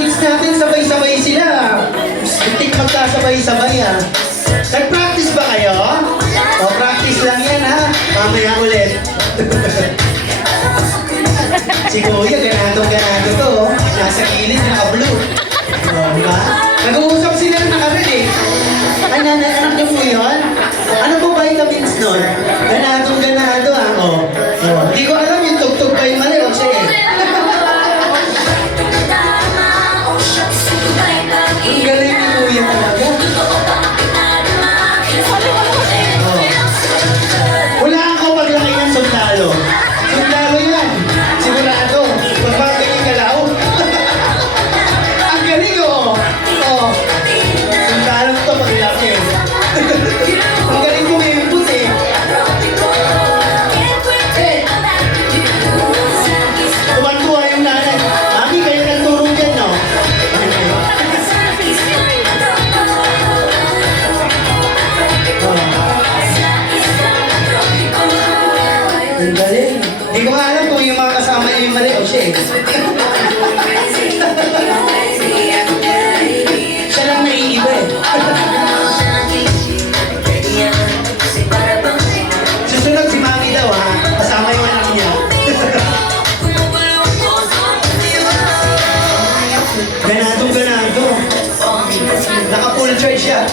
kids natin, sabay-sabay sila. Tik magkasabay-sabay ah. Nag-practice ba kayo? O, practice lang yan ha. Mamaya ulit. Si Kuya, ganado to. Oh. Nasa gilid, naka-blue. O, diba? Nag-uusap sila na nakaril eh. Anak niyo po yun? Ano po vitamins nun? Ganado ah. O, hindi ko alam yung tugtog pa yung mali. O, siya eh. Ang galing ni Kuya talaga. Hulaan ko paglaki ng sundalo. Sundalo yan. Sigurado. Magbagay yung galaw. Ang galing oh. Oh. Sundalo to paglaki. Ang galing kumimpus eh. Tuwan-tuwa yung nanay. Mami, kayo nagturo dyan, no? Ang galing. Hindi ko nga alam kung yung mga kasama niya yung mali o siya eh. Siya lang naiiba eh. Susunod si Mami daw ha. Kasama yung anak niya. Ganado. Naka-full charge siya.